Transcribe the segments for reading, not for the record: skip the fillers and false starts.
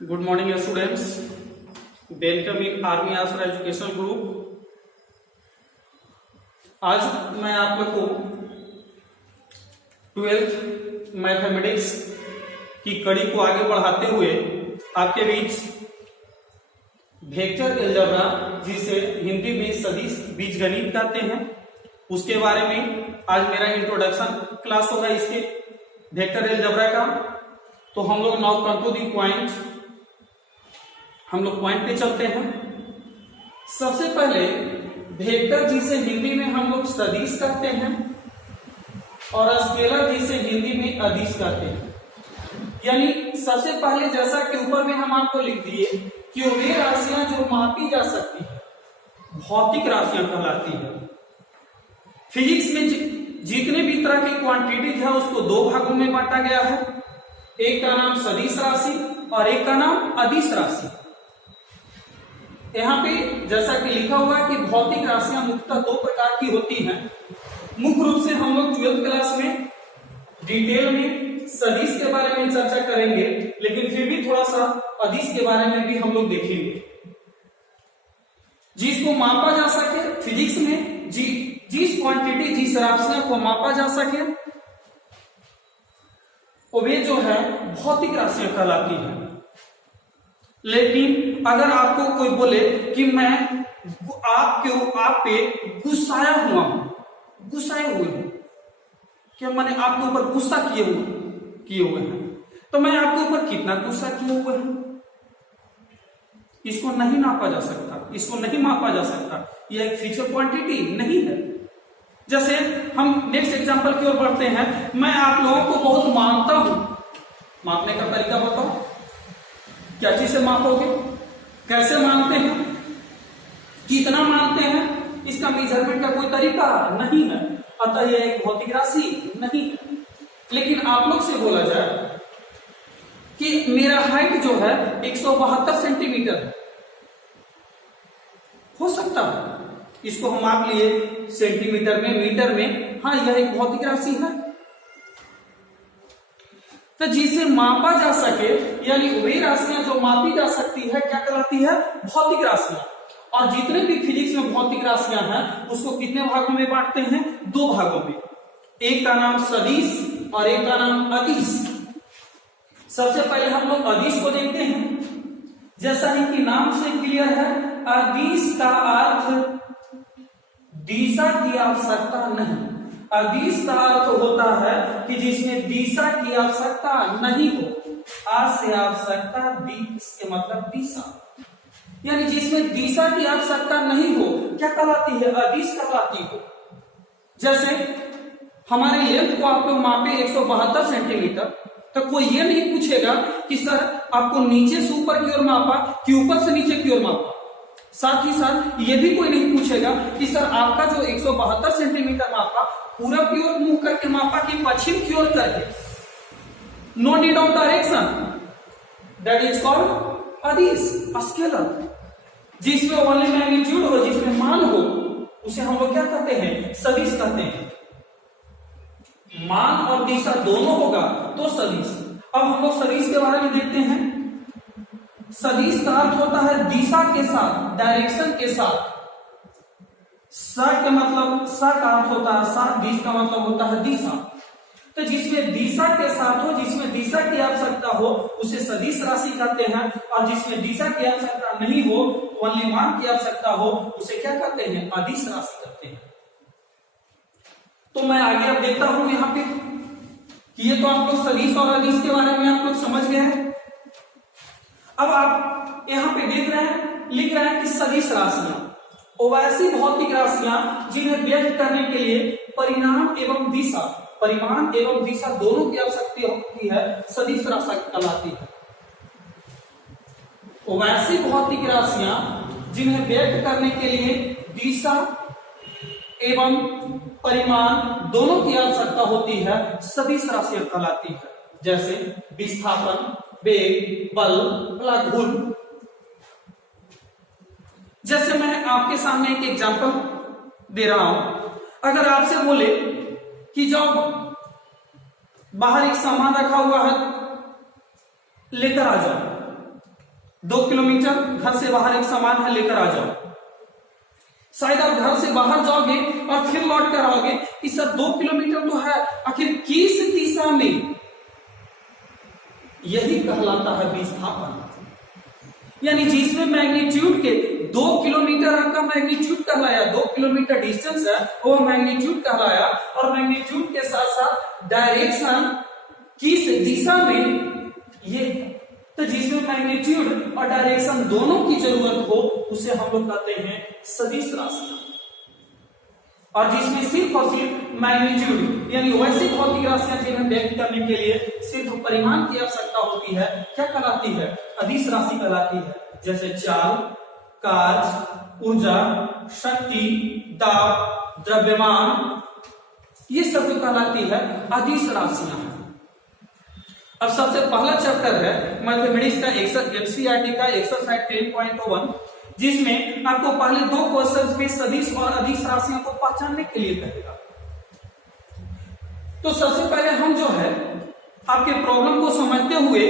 Good morning students. Welcome in army आसरा education group. आज मैं आप लोग को 12th मैथमेटिक्स की कड़ी को आगे बढ़ाते हुए आपके बीच वेक्टर अलजेब्रा, जिसे हिंदी में सदिश बीजगणित कहते हैं, उसके बारे में आज मेरा इंट्रोडक्शन क्लास होगा इसके वेक्टर अलजेब्रा का। तो हम लोग now come to the point, हम लोग पॉइंट पे चलते हैं। सबसे पहले वेक्टर जिसे हिंदी में हम लोग सदिश कहते हैं और स्केलर जिसे हिंदी में अदिश कहते हैं। यानी सबसे पहले जैसा कि ऊपर में हम आपको लिख दिए कि वे राशियां जो मापी जा सकती है भौतिक राशियां कहलाती है। फिजिक्स में जितने भी तरह की क्वांटिटीज है उसको दो भागों में बांटा गया है, एक का नाम सदिश राशि और एक का नाम अदिश राशि। यहाँ पे जैसा कि लिखा हुआ है कि भौतिक राशियां मुख्यतः दो प्रकार की होती हैं। मुख्य रूप से हम लोग 12th क्लास में डिटेल में सदिश के बारे में चर्चा करेंगे, लेकिन फिर भी थोड़ा सा अदिश के बारे में भी हम लोग देखेंगे, जिसको मापा जा सके। फिजिक्स में जिस क्वांटिटी जिस राशियां को मापा जा सके वे जो है भौतिक राशियां कहलाती है। लेकिन अगर आपको कोई बोले कि मैं आप पे गुस्साया हुआ हूं, गुस्साए हुए हूं, क्या मैंने आपके ऊपर गुस्सा किए हुए हैं, तो मैं आपके ऊपर कितना गुस्सा किए हुए हैं इसको नहीं नापा जा सकता, इसको नहीं मापा जा सकता। यह एक फिजिकल क्वांटिटी नहीं है। जैसे हम नेक्स्ट एग्जांपल की ओर बढ़ते हैं। मैं आप लोगों को बहुत मानता हूं, मापने का तरीका बताओ, क्या चीज से मापोगे, कैसे मानते हैं, कितना मानते हैं, इसका मेजरमेंट का कोई तरीका नहीं है। अतः यह एक भौतिक राशि नहीं है। लेकिन आप लोग से बोला जाए कि मेरा हाइट जो है 172 सेंटीमीटर है, हो सकता है इसको हम माप लिए सेंटीमीटर में, मीटर में, हाँ यह एक भौतिक राशि है। तो जिसे मापा जा सके, यानी वे राशियां जो मापी जा सकती है क्या कहलाती है, भौतिक राशियां। और जितने भी फिजिक्स में भौतिक राशियां हैं उसको कितने भागों में बांटते हैं, दो भागों में, एक का नाम सदिश और एक का नाम अदिश। सबसे पहले हम लोग अदिश को देखते हैं। जैसा ही कि नाम से क्लियर है, अदिश का अर्थ दिशा की आवश्यकता नहीं। अदिश का अर्थ होता है कि जिसमें दिशा की आवश्यकता नहीं हो। आ से आवश्यकता, इसके मतलब दिशा, यानी जिसमें दिशा की आवश्यकता नहीं हो क्या कहलाती है, अदिश कहलाती हो। जैसे हमारे लेंथ को आप लोग मापे 172 सेंटीमीटर, तो कोई ये नहीं पूछेगा कि सर आपको नीचे से ऊपर की ओर मापा कि ऊपर से नीचे की ओर मापा। साथ ही साथ ये भी कोई नहीं पूछेगा कि सर आपका जो 172 सेंटीमीटर मापा पूरब की ओर मुंह करके मापा कि पश्चिम की ओर करके। No need of direction, that is called अदिश स्केलर। जिसमें ओनली मैग्नीट्यूड हो, जिसमें मान हो, उसे हम लोग क्या कहते हैं, सदिश कहते हैं। मान और दिशा दोनों होगा तो सदिश। अब हम लोग सदिश के बारे में देखते हैं। सदिश का अर्थ होता है दिशा के साथ, डायरेक्शन के साथ। स के मतलब स का अर्थ होता है साथ, दिश का मतलब होता है दिशा। तो जिसमें दिशा के साथ हो, जिसमें दिशा की आवश्यकता हो उसे सदिश राशि कहते हैं, और जिसमें दिशा की आवश्यकता नहीं हो, ओनली मान की आवश्यकता हो, उसे क्या कहते हैं, अदिश राशि कहते हैं। तो मैं आगे अब देखता हूं यहाँ पे कि ये तो आप लोग सदिश और अदिश के बारे में आप लोग समझ गए हैं। अब आप यहाँ पे देख रहे हैं, लिख रहे हैं कि सदिश राशियां वो ऐसी भौतिक राशियां जिन्हें व्यक्त करने के लिए परिमाण एवं दिशा दोनों की आवश्यकता होती है, सदिश राशि कहलाती है। वो ऐसी भौतिक राशियां जिन्हें व्यक्त करने के लिए दिशा एवं परिमाण दोनों की आवश्यकता होती है, सदिश राशियां कहलाती है। जैसे विस्थापन, वेग, बल, घूर्ण। जैसे मैं आपके सामने एक एग्जांपल दे रहा हूं। अगर आपसे बोले कि जब बाहर एक सामान रखा हुआ है लेकर आ जाओ, 2 किलोमीटर घर से बाहर एक सामान है, लेकर आ जाओ। शायद आप घर से बाहर जाओगे और फिर लौट कर आओगे कि सर 2 किलोमीटर तो है, आखिर किस दिशा में? यही कहलाता है विस्थापन। यानी जिसमें मैग्नीट्यूड के 2 किलोमीटर आपका मैग्नीट्यूड कहलाया, 2 किलोमीटर डिस्टेंस है वो मैग्नीट्यूड कहलाया, और मैग्नीट्यूड के साथ साथ डायरेक्शन किस दिशा में, ये तो जिसमें मैग्नीट्यूड और डायरेक्शन दोनों की जरूरत हो उसे हम लोग कहते हैं सदिश राशियां। और जिसमें सिर्फ और सिर्फ मैग्नीट्यूड यानी वैसी भौतिक राशियां जिन्हें व्यक्त करने के लिए सिर्फ परिमाण की आवश्यकता होती है, क्या कहलाती है? अदिश राशि कहलाती है। जैसे चाल, कार्य, ऊर्जा, शक्ति, दाब, द्रव्यमान, ये सब जो कहलाती है अदिश राशियां हैं। अब सबसे पहला चैप्टर है मैथमेटिक्स का एनसीईआरटी का एक्सरसाइज 10.1, जिसमें आपको पहले 2 क्वेश्चंस में सदिश और अदिश राशियों को पहचानने के लिए कहेगा। तो सबसे पहले हम जो है आपके प्रॉब्लम को समझते हुए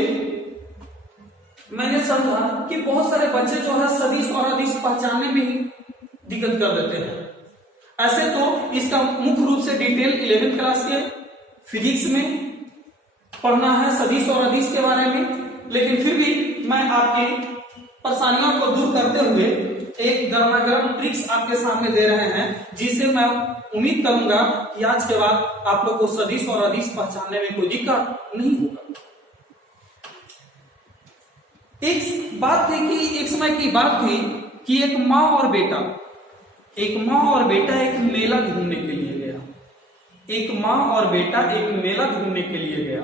मैंने समझा कि बहुत सारे बच्चे जो है सदिश और अदिश पहचानने में ही दिक्कत कर देते हैं। ऐसे तो इसका मुख्य रूप से डिटेल 11th क्लास के फिजिक्स में पढ़ना है सदिश और अदिश के बारे में, लेकिन फिर भी मैं आपकी परेशानियों को दूर करते हुए एक गर्मा-गर्म ट्रिक्स आपके सामने दे रहे हैं, जिससे मैं उम्मीद करूंगा कि आज के बाद आप लोग को सदिश और अदिश पहचानने में कोई दिक्कत नहीं होगा। एक बात थी कि एक समय की बात थी कि एक माँ और बेटा एक मेला घूमने के लिए गया। एक माँ और बेटा एक मेला घूमने के लिए गया।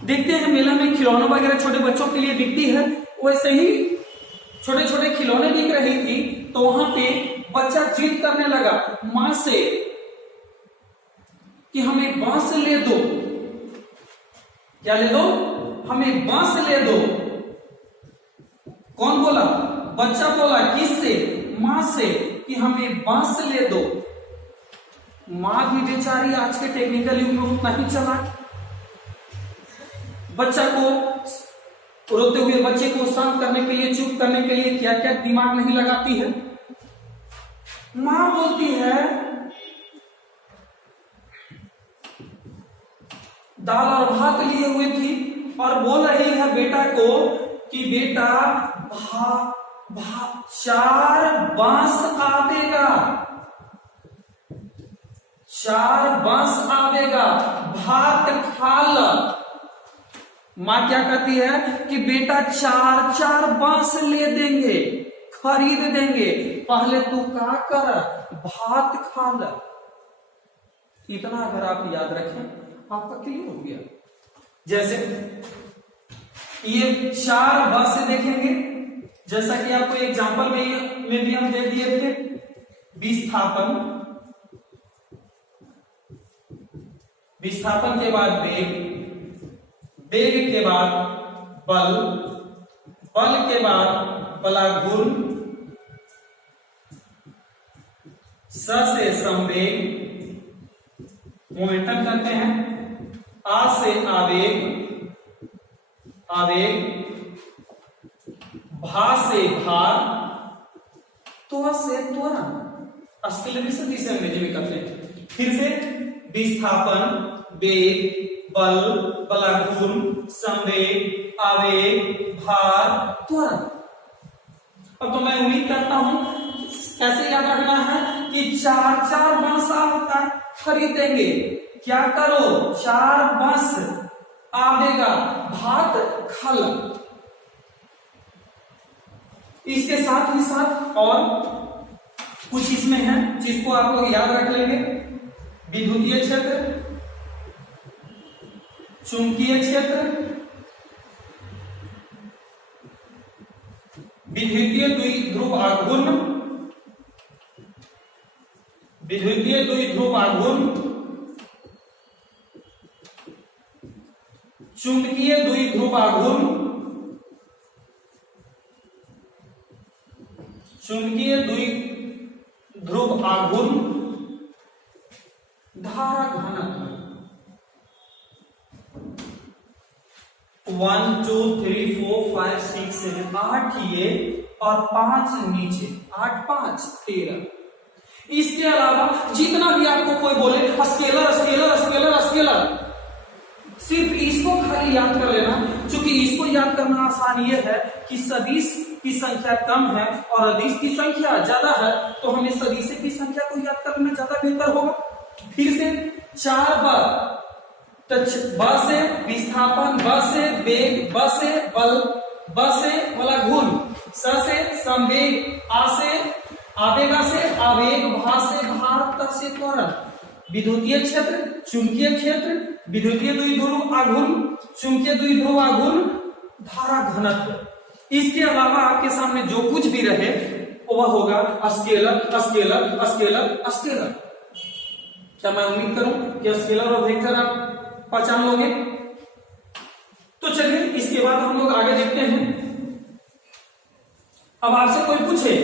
देखते हैं मेला में खिलौने वगैरह छोटे बच्चों के लिए बिकती है, वैसे ही छोटे छोटे खिलौने बिक रही थी। तो वहां पे बच्चा जिद करने लगा मां से कि हमें बांस ले दो। क्या ले दो? हमें बांस ले दो। कौन बोला? बच्चा बोला। किससे? मां से, कि हमें बांस ले दो। मां भी बेचारी आज के टेक्निकल युग में उतना ही चला, बच्चा को रोते हुए बच्चे को शांत करने के लिए, चुप करने के लिए क्या क्या दिमाग नहीं लगाती है। मां बोलती है दाल और भात लिए हुए थी और बोल रही है बेटा को कि बेटा 4 बांस आवेगा, 4 बांस आवेगा, भात खा ल। मां क्या कहती है कि बेटा 4 बांस ले देंगे, खरीद देंगे, पहले तू क्या कर, भात खा ल। इतना अगर आप याद रखें आपका क्लियर हो गया। जैसे ये 4 बांस से देखेंगे, जैसा कि आपको एग्जांपल में भी हम दे दिए थे। विस्थापन के बाद वेग, वेग के बाद बल, बल के बाद बलाघूर्ण, स से संवेग, मोमेंटम करते हैं। आ से आवेग, आवेग, भा से भार, त्व से त्वरण, एक्सीलरेशन जिसे अंग्रेजी में कहते हैं। फिर से विस्थापन, वेग, बल, बलाघूर्ण, संवेग, आवेग, भार, त्वरण। अब तो मैं उम्मीद करता हूं कैसे याद रखना है कि 4 बांस आपका खरीदेंगे। क्या करो? 4 बांस आवेगा, भात खा लो। इसके साथ ही साथ और कुछ इसमें है जिसको आप लोग याद रख लेंगे। विद्युतीय क्षेत्र, चुंबकीय क्षेत्र, विद्युतीय द्विध्रुव आघूर्ण, विद्युतीय द्विध्रुव आघूर्ण, चुंबकीय द्विध्रुव आघूर्ण, चुंबकीय द्विध्रुव आघूर्ण, धारा घनत्व, 1 2 3 4 5 6 7 8 ये और 5 नीचे, 8 5 13। इसके अलावा जितना भी आपको कोई बोले स्केलर स्केलर स्केलर स्केलर, सिर्फ इसको खाली याद कर लेना। क्योंकि इसको याद करना आसान ये है कि सदिश की संख्या कम है और अदिश की संख्या ज्यादा है, तो हमें सदिश की संख्या को याद करना ज्यादा बेहतर होगा। फिर से 4 बार ब से विस्थापन, ब से वेग, ब से बल, ब से वाला घूर्ण, स से संवेग, आ से आवेगा से आवेग, भा से भार, त से त्वरण, विद्युतीय क्षेत्र, चुंबकीय क्षेत्र, विद्युतीय द्विध्रुव आघूर्ण, चुंबकीय द्विध्रुव आघूर्ण, धारा घनत्व। इसके अलावा आपके सामने जो कुछ भी रहे वह होगा स्केलर स्केलर स्केलर स्केलर। क्या मैं उम्मीद करूं कि स्केलर और वेक्टर आप पहचान लोगे? तो चलिए इसके बाद हम लोग आगे देखते हैं। अब आपसे कोई पूछे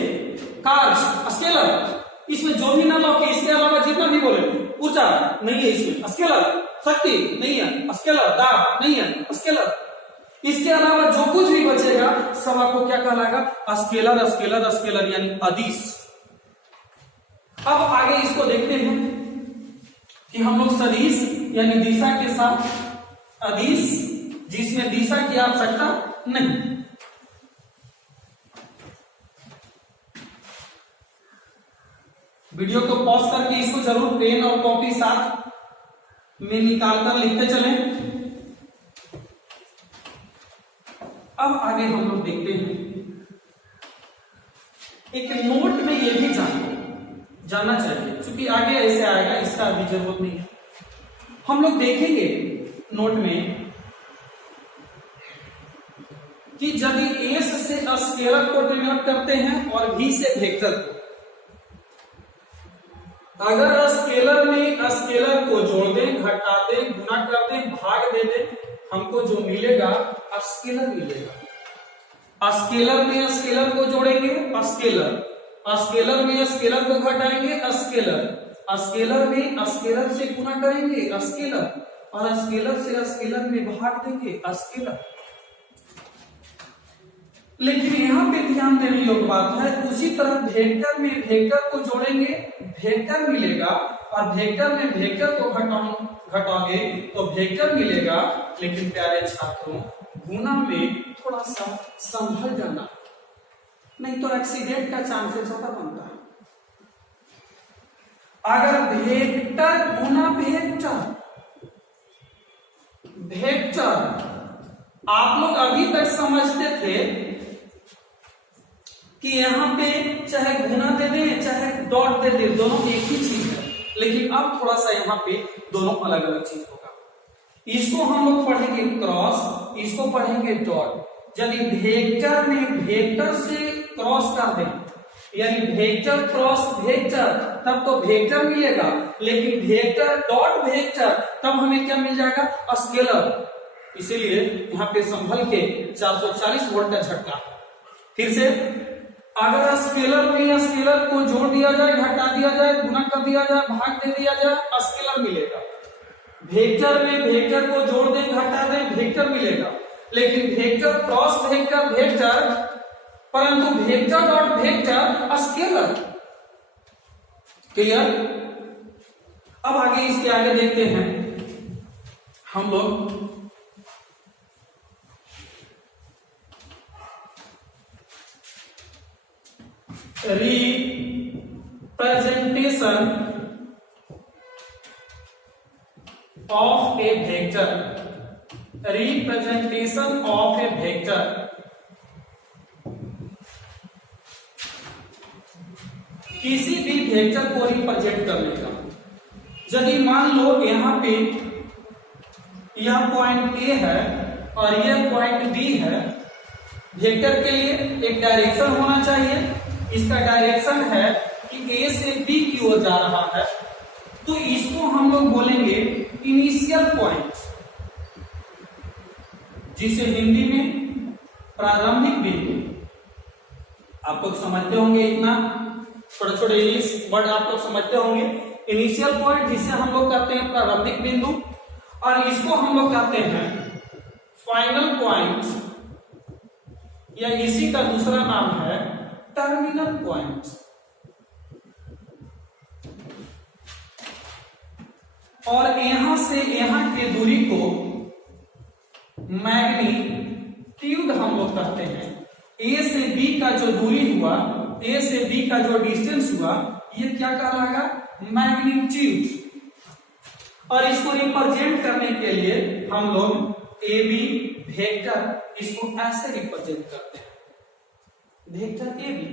कार्य स्केलर, इसमें जो भी नाम आपके इसके अलावा जितना भी बोले, ऊर्जा नहीं है इसमें, स्केलर शक्ति नहीं है, स्केलर दाब नहीं है, स्केलर, इसके अलावा जो कुछ भी बचेगा सब आपको क्या कहलाएगा? स्केलर स्केलर स्केलर यानी अदिश। अब आगे इसको देखते हैं कि हम लोग सदिश यानी दिशा के साथ अदिश जिसमें दिशा की आवश्यकता नहीं। वीडियो को पॉज करके इसको जरूर पेन और कॉपी साथ में निकालकर लिखते चलें। अब आगे हम लोग देखते हैं, एक नोट में यह भी जानना चाहिए क्योंकि आगे ऐसे आएगा, इसका अभी जरूरत नहीं है। हम लोग देखेंगे नोट में कि यदि एस से स्केलर को डिनोट करते हैं और भी से वेक्टर को, अगर स्केलर में स्केलर को जोड़ दें, घटा दें, गुना कर दें, भाग दे दें, हमको जो मिलेगा स्केलर मिलेगा। स्केलर में स्केलर को जोड़ेंगे स्केलर, स्केलर में स्केलर को घटाएंगे स्केलर, स्केलर में स्केलर से गुना करेंगे स्केलर, और स्केलर से स्केलर में भाग देंगे स्केलर। लेकिन यहाँ पे ध्यान देने योग्य बात है, उसी तरह वेक्टर में वेक्टर को जोड़ेंगे वेक्टर मिलेगा, और वेक्टर में वेक्टर को घटाओगे तो वेक्टर मिलेगा। लेकिन प्यारे छात्रों, गुना में थोड़ा सा संभल जाना, नहीं तो एक्सीडेंट का चांसेस ज्यादा बनता है। अगर वेक्टर गुना वेक्टर, वेक्टर आप लोग अभी तक समझते थे कि यहां पे चाहे गुना दे दें चाहे डॉट दे दें, दोनों एक ही चीज है। लेकिन अब थोड़ा सा यहाँ पे दोनों अलग अलग चीज होगा। इसको हम लोग पढ़ेंगे क्रॉस, इसको पढ़ेंगे डॉट। यदि वेक्टर में वेक्टर से क्रॉस कर दें, यानी वेक्टर क्रॉस वेक्टर, तब तो वेक्टर मिलेगा। लेकिन वेक्टर डॉट वेक्टर, तब हमें क्या मिल जाएगा? स्केलर। इसीलिए यहाँ पे संभल के 440 वोल्ट का झटका। फिर से, अगर स्केलर में स्केलर को जोड़ दिया जाए, घटा दिया जाए, गुना कर दिया जाए, भाग दे दिया जाए, स्केलर मिलेगा। वेक्टर में वेक्टर को जोड़ दें, घटा दें, वेक्टर मिलेगा। लेकिन वेक्टर क्रॉस वेक्टर वेक्टर, परंतु vector dot vector scalar. Clear? अब आगे इसके आगे देखते हैं हम लोग। Representation of A vector, representation of A vector. किसी भी वेक्टर को रिप्रेजेंट करने का, यदि मान लो यहां पे यह पॉइंट ए है और यह पॉइंट बी है, वेक्टर के लिए एक डायरेक्शन होना चाहिए। इसका डायरेक्शन है कि ए से बी की ओर जा रहा है, तो इसको हम लोग बोलेंगे इनिशियल पॉइंट, जिसे हिंदी में प्रारंभिक बिंदु। आप लोग समझते होंगे, इतना छोटे छोटे इंग्लिश वर्ड आप लोग समझते होंगे। इनिशियल पॉइंट जिसे हम लोग कहते हैं प्रारंभिक बिंदु, और इसको हम लोग कहते हैं फाइनल पॉइंट या इसी का दूसरा नाम है टर्मिनल पॉइंट। और यहां से यहां की दूरी को मैग्नीट्यूड हम लोग कहते हैं। ए से बी का जो दूरी हुआ, ए से बी का जो डिस्टेंस हुआ, ये क्या कहलाएगा? मैग्नीट्यूड। और इसको रिप्रेजेंट करने के लिए हम लोग ए बी वेक्टर इसको ऐसे रिप्रेजेंट करते हैं, वेक्टर ए बी।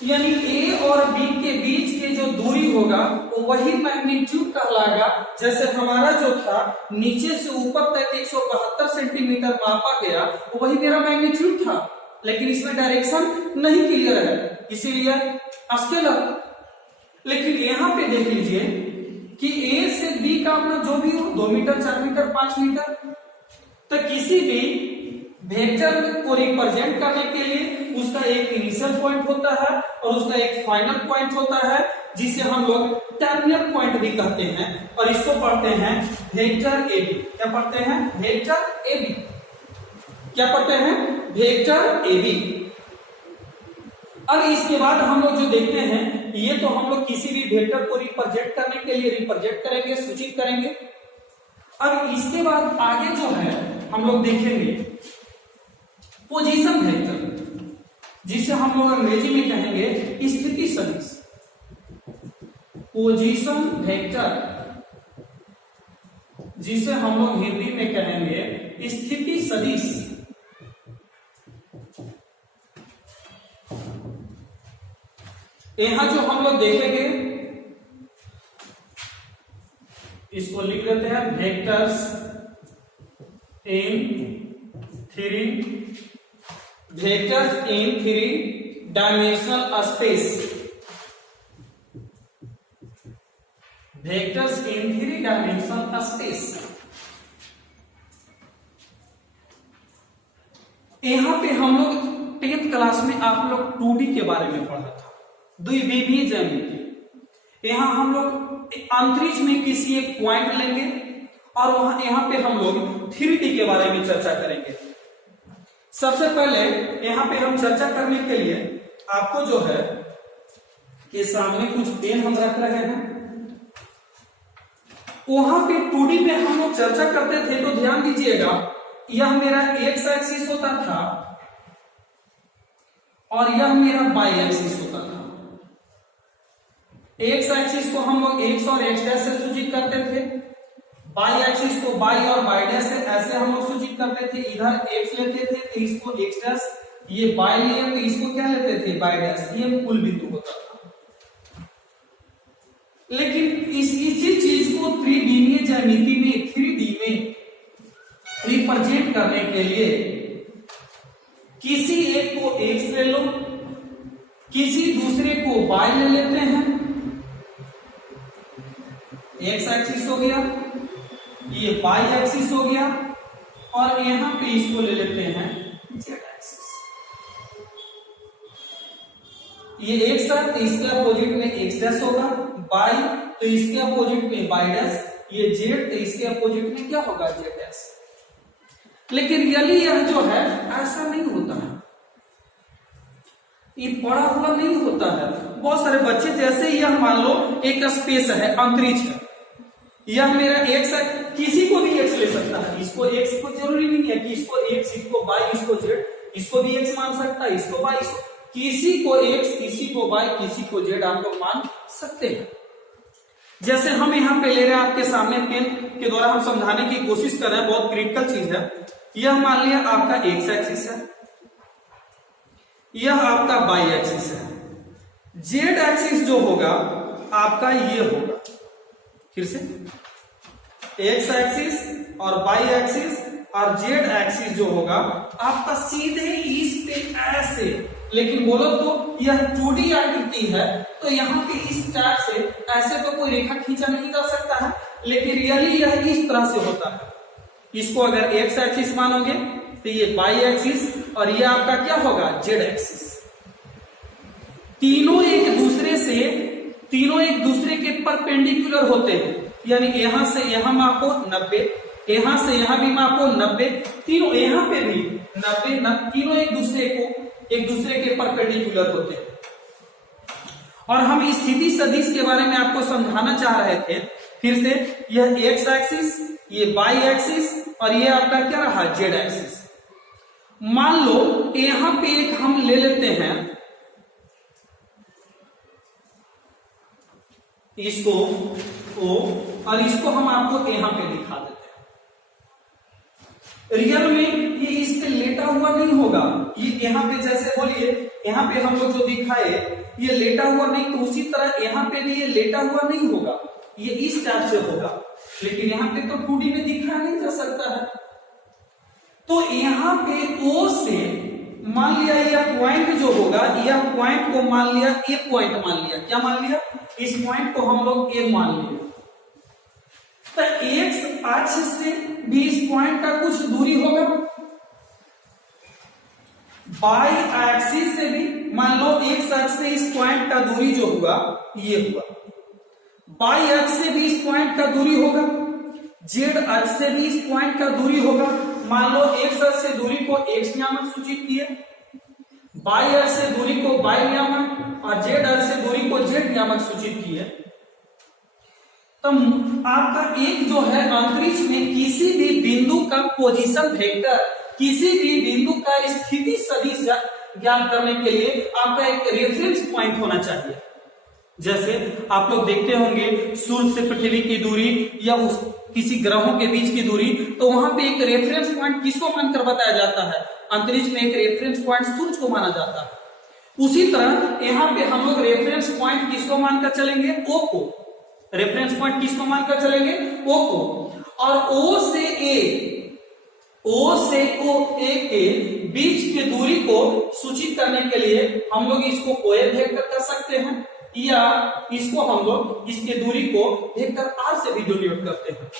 यानी ए और बी के बीच के जो दूरी होगा वो वही मैग्नीट्यूड कहलाएगा। जैसे हमारा जो था नीचे से ऊपर तक 172 सेंटीमीटर मापा गया, वो वही मेरा मैग्नीट्यूड था, लेकिन इसमें डायरेक्शन नहीं क्लियर है, इसीलिए स्केलर। लेकिन यहां पे देख लीजिए कि ए से बी का अपना जो भी हो, 2 मीटर, 4 मीटर, 5 मीटर, तो किसी भी वेक्टर को रिप्रेजेंट करने के लिए उसका एक इनिशियल पॉइंट होता है और उसका एक फाइनल पॉइंट होता है, जिसे हम लोग टर्मिनल पॉइंट भी कहते हैं। और इसको पढ़ते हैं वेक्टर ए बी। क्या पढ़ते हैं? Vector A B. क्या पढ़ते हैं? Vector A B. अब इसके बाद हम लोग जो देखते हैं, ये तो हम लोग किसी भी वेक्टर को रिप्रेजेंट करने के लिए रिप्रेजेंट करेंगे, सूचित करेंगे। अब इसके बाद आगे जो है हम लोग देखेंगे पोजीशन वेक्टर, जिसे हम लोग अंग्रेजी में कहेंगे स्थिति सदिश। पोजीशन वेक्टर, जिसे हम लोग हिंदी में कहेंगे स्थिति सदिश। यहां जो हम लोग देखेंगे, इसको लिख देते हैं vectors in three dimensional space. Vectors in 3 dimensional space. यहां पे हम लोग 10th क्लास में आप लोग 2D के बारे में पढ़ा था, द्विविमीय ज्यामिति। यहां हम लोग अंतरिक्ष में किसी एक पॉइंट लेंगे और वहां यहां पे हम लोग 3D के बारे में चर्चा करेंगे। सबसे पहले यहां पे हम चर्चा करने के लिए आपको जो है कि सामने कुछ पेन हम रख रहे हैं। वहां पे 2D में हम लोग चर्चा करते थे, तो ध्यान दीजिएगा, यह मेरा एक्स एक्सिस होता था और यह मेरा वाई एक्सिस होता था। एक्स एक्सिस को हम लोग एक्स और एक्स डैश से सूचित करते थे, वाई एक्सिस को वाई और वाई डैश से ऐसे हम लोग सूचित करते थे। इधर एक्स लेते थे तो इसको एक्स डैश, ये वाई लिए तो इसको क्या लेते थे? Y dash. ये मूल बिंदु होता था। लेकिन इसी चीज को त्रिविमीय ज्यामिति में 3D में रिप्रेजेंट करने के लिए किसी एक को एक्स ले लो, किसी दूसरे को वाई ले लेते हैं। एक्स एक्सिस हो गया, ये वाई एक्सिस हो गया, और यहां पे इसको ले लेते हैं जेड एक्सिस। ये एक्स है तो इसके अपोजिट में एक्स डैश होगा, वाई तो इसके अपोजिट में वाई डैश, ये जेड तो इसके अपोजिट में क्या होगा? Z dash. लेकिन रियली यह जो है ऐसा नहीं होता है, ये पड़ा हुआ नहीं होता है। बहुत सारे बच्चे, जैसे यह मान लो एक स्पेस है, अंतरिक्ष है, यह मेरा एक्स है, किसी को भी एक्स ले सकता है। इसको एक्स को जरूरी नहीं है कि इसको एक्स, इसको वाई, इसको जेड, इसको भी एक्स मान सकता है, इसको वाई, किसी को एक्स, किसी को वाई, किसी को जेड आप लोग मान सकते हैं। जैसे हम यहाँ पे ले रहे हैं आपके सामने, पेन के द्वारा हम समझाने की कोशिश कर रहे हैं, बहुत क्रिटिकल चीज है। यह मान लिया आपका एक्स एक्सिस है, यह आपका वाई एक्सिस है, जेड एक्सिस जो होगा आपका ये होगा, फिर से एक्स एक्सिस और वाई एक्सिस और जेड एक्सिस जो होगा आपका सीधे इस पे ऐसे। लेकिन बोलो तो यह 2D आकृति है, तो यहाँ पे इस टाइप से ऐसे तो कोई रेखा खींचा नहीं जा सकता है, लेकिन रियली यह इस तरह से होता है। इसको अगर एक्स एक्सिस मानोगे तो ये वाई एक्सिस और ये आपका क्या होगा? Z axis. तीनों एक दूसरे के परपेंडिकुलर होते हैं। यानी यहां से यहां मापो 90, यहां से यहां भी मापो 90, तीनों यहां पे भी 90, तीनों एक दूसरे के परपेंडिकुलर होते हैं। और हम स्थिति सदिश के बारे में आपको समझाना चाह रहे थे। फिर से यह एक्स एक्सिस, ये वाई एक्सिस और ये आपका क्या रहा जेड एक्सिस। मान लो यहां पे एक हम ले लेते हैं इसको ओ, और इसको हम आपको यहां पे दिखा देते हैं। रियल में ये इस पे लेटा हुआ नहीं होगा, ये यहां पे जैसे बोलिए यहां पे हम लोग जो दिखाए ये लेटा हुआ नहीं, तो उसी तरह यहां पे भी ये लेटा हुआ नहीं होगा, ये इस टाइप से होगा। लेकिन यहां पे तो 2D में दिखाया नहीं जा सकता है। तो यहां पे O से मान लिया यह पॉइंट जो होगा, यह पॉइंट को मान लिया ए पॉइंट मान लिया, क्या मान लिया, इस पॉइंट को हम लोग ए मान लिया। तो एक्स अक्ष से भी इस पॉइंट का कुछ दूरी होगा, वाई एक्सिस से भी मान लो एक्स अक्ष से इस पॉइंट का दूरी जो हुआ ये हुआ, वाई अक्ष से भी इस पॉइंट का दूरी होगा, जेड अक्ष से भी इस पॉइंट का दूरी होगा। मान लो एक्स अक्ष से दूरी को एक्स नियामक सूचित किए, वाई अक्ष से दूरी को वाई नियामक और जेड अक्ष से दूरी को जेड नियामक सूचित किए। तो आपका एक जो है अंतरिक्ष में किसी भी बिंदु का पोजीशन वेक्टर, किसी भी बिंदु का स्थिति सदिश ज्ञात करने के लिए आपका एक रेफरेंस पॉइंट होना चाहिए। जैसे आप लोग देखते होंगे सूर्य से पृथ्वी की दूरी या उस किसी ग्रहों के बीच की दूरी, तो वहां पे एक रेफरेंस पॉइंट किसको मानकर बताया जाता है, अंतरिक्ष में एक रेफरेंस पॉइंट सूर्य को माना जाता है। उसी तरह यहाँ पे हम लोग रेफरेंस पॉइंट किसको मानकर चलेंगे, ओ को। रेफरेंस पॉइंट किसको मानकर चलेंगे, ओ को। और ओ से ए के बीच की दूरी को सूचित करने के लिए हम लोग इसको ओए वेक्टर कर सकते हैं, या इसको हम लोग इसके दूरी को वेक्टर आर से भी डिनोट करते हैं,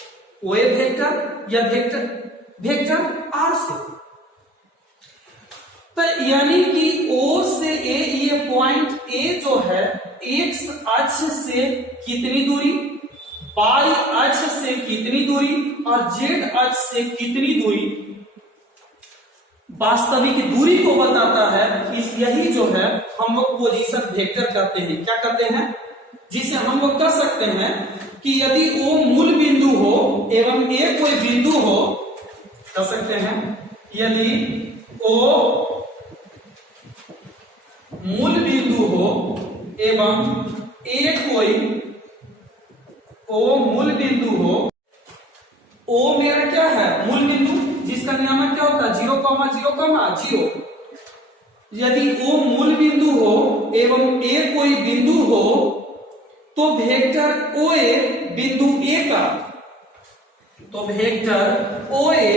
ओए वेक्टर या वेक्टर आर से। तो यानी कि O से A ये पॉइंट A जो है एक्स अक्ष से कितनी दूरी, वाई अक्ष से कितनी दूरी और जेड अक्ष से कितनी दूरी, वास्तविक दूरी को बताता है। इस यही जो है हम लोग पोजीशन वेक्टर करते हैं। क्या करते हैं, जिसे हम लोग कर सकते हैं कि यदि O मूल बिंदु हो एवं A कोई बिंदु हो, कर सकते हैं यदि O मूल बिंदु हो एवं A कोई O मूल बिंदु हो, O मेरा क्या है मूल बिंदु, जिसका नियामक क्या होता है 0,0,0। यदि O मूल बिंदु हो एवं A कोई बिंदु हो, तो वेक्टर OA बिंदु A का, तो वेक्टर OA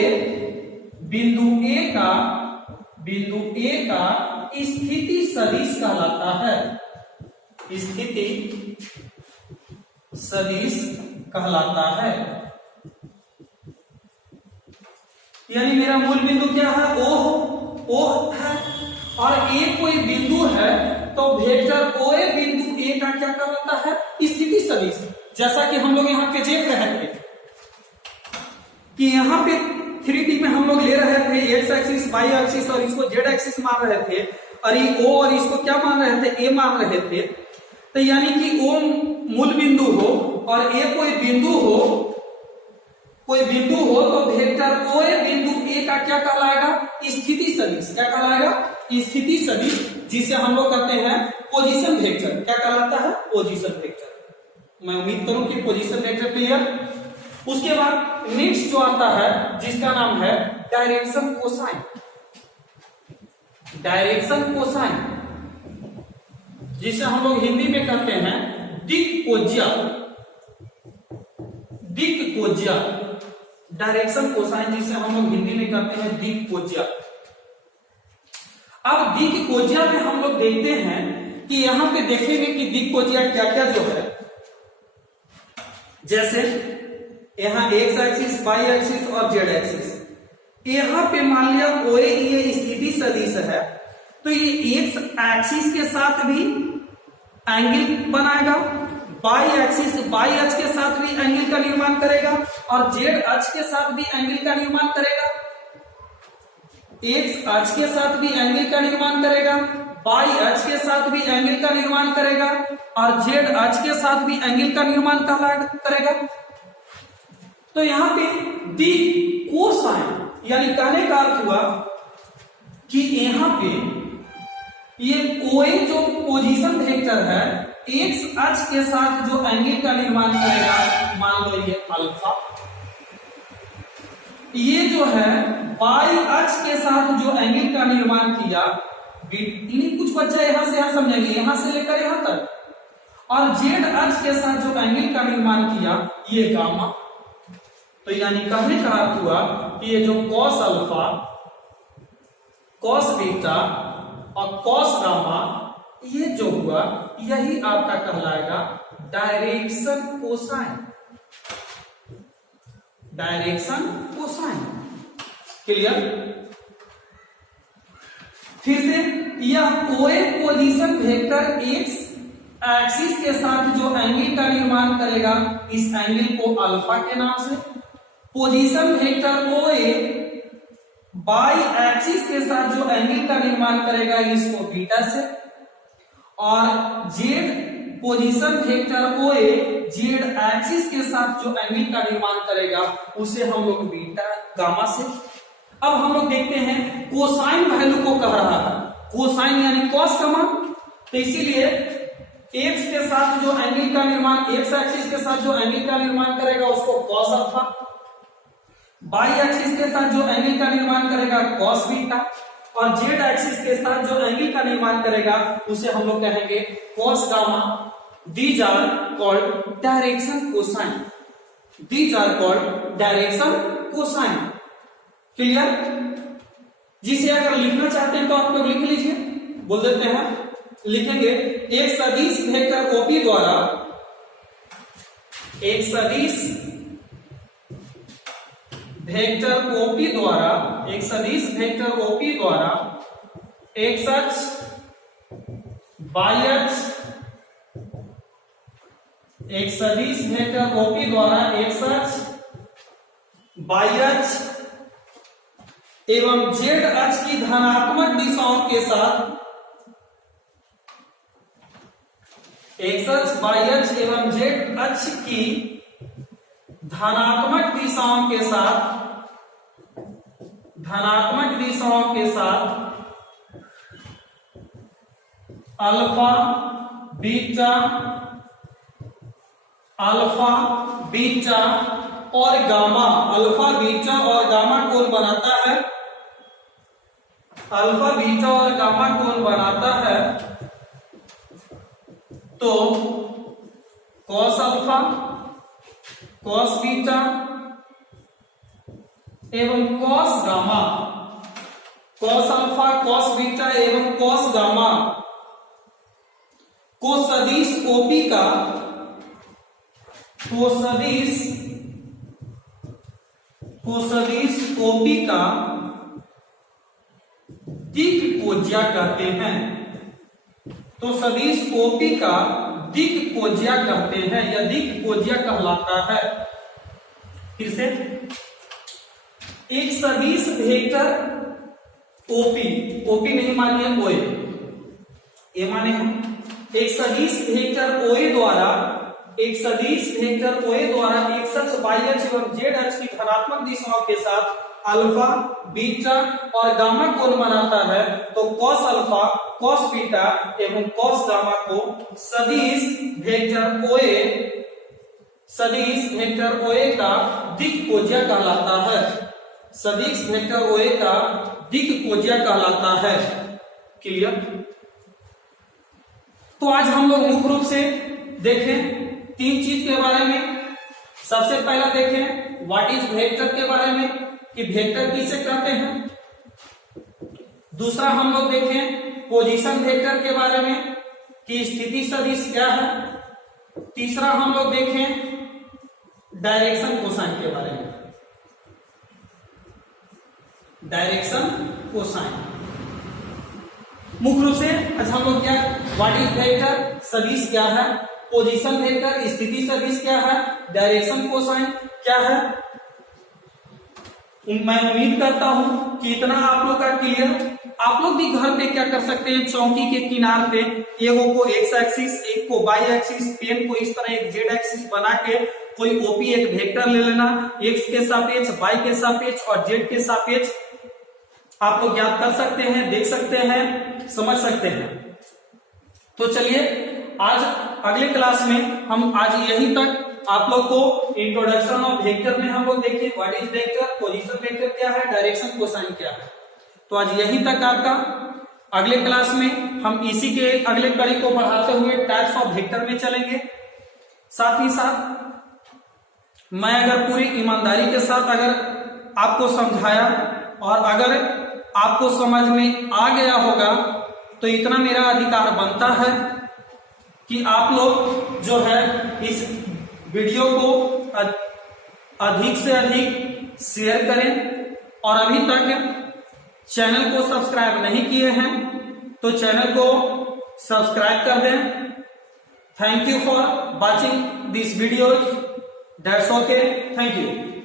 बिंदु A का स्थिति सदिश कहलाता है, स्थिति सदिश कहलाता है। यानी मेरा मूल बिंदु क्या है, O है, और A कोई बिंदु है, तो वेक्टर OA बिंदु A का क्या कहलाता है, स्थिति सदिश। जैसा कि हम लोग यहाँ पे देख रहे थे कि यहाँ पे 3D में हम लोग ले रहे थे एक्स एक्सिस वाई एक्सिस और इसको जेड एक्सिस मान रहे थे, और ये O और इसको क्या मान रहे थे, A मान रहे थे। तो यानी कि O मूल बिंदु हो और A कोई बिंदु हो, तो वेक्टर OA बिंदु A का क्या कहलाएगा, स्थिति सदिश। क्या कहलाएगा, स्थिति सदिश, जिसे हम लोग कहते हैं पोजीशन वेक्टर। क्या कहलाता है, पोजीशन वेक्टर। मैं उम्मीद करूं कि पोजीशन वेक्टर क्लियर। उसके बाद नेक्स्ट जो आता है जिसका नाम है डायरेक्शन कोसाइन। डायरेक्शन कोसाइन जिसे हम लोग हिंदी में कहते हैं दिक् कोज्या। डायरेक्शन कोसाइन जिसे हम लोग हिंदी में कहते हैं दिक् कोज्या। अब दिक् कोज्या में हम लोग देखते हैं कि यहां पे देखेंगे कि दिक् कोज्या क्या क्या जो है। जैसे यहां एक्स एक्सिस वाई एक्सिस और जेड एक्सिस, यहां पे मान लिया OA ये स्थिति सदिश है, तो ये एक्स एक्सिस के साथ भी एंगल बनाएगा, बाई अक्ष के साथ भी एंगल का निर्माण करेगा और जेड अक्ष के साथ भी एंगल का निर्माण करेगा, एक्स अक्ष के साथ भी एंगल का निर्माण करेगा, बाई अक्ष के साथ भी एंगल का निर्माण करेगा और जेड अक्ष के साथ भी एंगल का निर्माण करेगा। तो यहां पे दी कोसाइन, यानी कहने का अर्थ हुआ कि यहां पे ये ओए जो पोजीशन वेक्टर है एक्स अक्ष के साथ जो एंगल का निर्माण करेगा, मान लो ये अल्फा, ये जो है बाई अक्ष के साथ जो एंगल का निर्माण किया, इन्हीं कुछ बच्चा यहां से यहां समझेंगे, यहां से लेकर यहां तक, और जेड अक्ष के साथ जो एंगल का निर्माण किया ये गामा। तो यानी कहने का अर्थ हुआ कि ये जो कॉस अल्फा, कॉस बीटा और कॉस गामा, ये जो हुआ यही आपका कहलाएगा direction cosine, direction cosine. Clear? फिर से यह ओए पोजीशन वेक्टर एक्स एक्सिस के साथ जो एंगल का निर्माण करेगा, इस एंगल को अल्फा के नाम से, पोजीशन वेक्टर ओए बाई एक्सिस के साथ जो एंगल का निर्माण करेगा इसको बीटा से, और जेड पोजीशन वेक्टर ओए जेड एक्सिस के साथ जो एंगल का निर्माण करेगा उसे हम लोग बीटा गामा से। अब हम लोग देखते हैं कोसाइन वैल्यू को कह रहा है, कोसाइन यानी कॉस का मान, तो इसीलिए एक्स के साथ जो एंगल का निर्माण, एक्स एक्सिस के साथ जो एंगल का निर्माण करेगा उसको कॉस अल्फा, बाई एक्सिस के साथ जो एंगल का निर्माण करेगा कॉस बीटा, और जेड एक्सिस के साथ जो एंगल का निर्माण करेगा उसे हम लोग कहेंगे cos gamma. These are called direction cosine, these are called direction cosine. Clear? जिसे अगर लिखना चाहते हैं तो आप लोग लिख लीजिए, बोल देते हैं, लिखेंगे एक सदिश वेक्टर ओपी द्वारा, एक सदिश वेक्टर ओपी द्वारा, एक सदिश वेक्टर ओपी द्वारा एक्स अक्ष, बाई अक्ष, एक सदिश वेक्टर ओपी द्वारा एक्स अक्ष, बाई अक्ष एवं जेड अक्ष की धनात्मक दिशाओं के साथ, एक्स अक्ष, बाई अक्ष एवं जेड अक्ष की धनात्मक दिशाओं के साथ, धनात्मक दिशाओं के साथ अल्फा बीटा, अल्फा बीटा और गामा, अल्फा बीटा और गामा कौन बनाता है? अल्फा बीटा और गामा कौन बनाता है? तो कॉस अल्फा, कॉस बीटा एवं cos gamma, cos alpha, cos beta एवं कॉस गामा को सदिश ओपी का, को सदिश ओपी का दिक् कोज्या कहते हैं। तो सदिश ओपी का दिक् कोज्या कहते हैं या दिक् कोज्या कहलाता है। फिर से एक सदिश वेक्टर ओपी, ओपी नहीं मानिए ओए, ये माने हम एक सदिश वेक्टर ओए द्वारा, एक सदिश वेक्टर ओए द्वारा एक्स अक्ष, बाई अक्ष एवं जेड अक्ष की धनात्मक दिशाओं के साथ अल्फा बीटा और गामा कोण बनाता है। तो कॉस अल्फा, कॉस बीटा एवं कॉस गामा को सदिश वेक्टर ओए, सदिश वेक्टर ओए का दिक् कोज्या कहलाता है, सदिश वेक्टर ओए का दिक् कोज्या कहलाता है। क्लियर? तो आज हम लोग मुख्य रूप से देखें तीन चीज के बारे में। सबसे पहला देखें व्हाट इज वेक्टर के बारे में कि वेक्टर किसे कहते हैं। दूसरा हम लोग देखें पोजीशन वेक्टर के बारे में कि स्थिति सदिश क्या है। तीसरा हम लोग देखें डायरेक्शन कोसाइन के बारे में, डायरेक्शन कोसाइन। मुख्य रूप से आज हम लोग क्या व्हाट इज वेक्टर, सदिश क्या है, पोजीशन वेक्टर स्थिति सदिश क्या है, डायरेक्शन कोसाइन क्या है। मैं उम्मीद करता हूं कि इतना आप लोग का क्लियर। आप लोग भी घर पे क्या कर सकते हैं, चौकी के किनार पे एगो को एक्स एक्सिस, एक को वाई एक्सिस, पेन को इस तरह एक जेड एक्सिस बना के कोई ओपी एक वेक्टर ले लेना, एक्स के सापेक्ष, वाई के सापेक्ष और जेड के सापेक्ष आप लोग ज्ञात कर सकते हैं, देख सकते हैं, समझ सकते हैं। तो चलिए आज अगले क्लास में हम आज यहीं तक आप लोग को इंट्रोडक्शन ऑफ वेक्टर में हम लोग देखिए what is vector, position vector क्या है, डायरेक्शन कोसाइन क्या है। तो आज यहीं तक आपका। अगले क्लास में हम इसी के अगले कड़ी को बढ़ाते हुए टाइप्स ऑफ वेक्टर में चलेंगे। साथ ही साथ मैं अगर पूरी ईमानदारी के साथ अगर आपको समझाया और अगर आपको समझ में आ गया होगा तो इतना मेरा अधिकार बनता है कि आप लोग जो है इस वीडियो को अधिक से अधिक शेयर करें और अभी तक चैनल को सब्सक्राइब नहीं किए हैं तो चैनल को सब्सक्राइब कर दें। Thank you for watching this video. That's okay, thank you.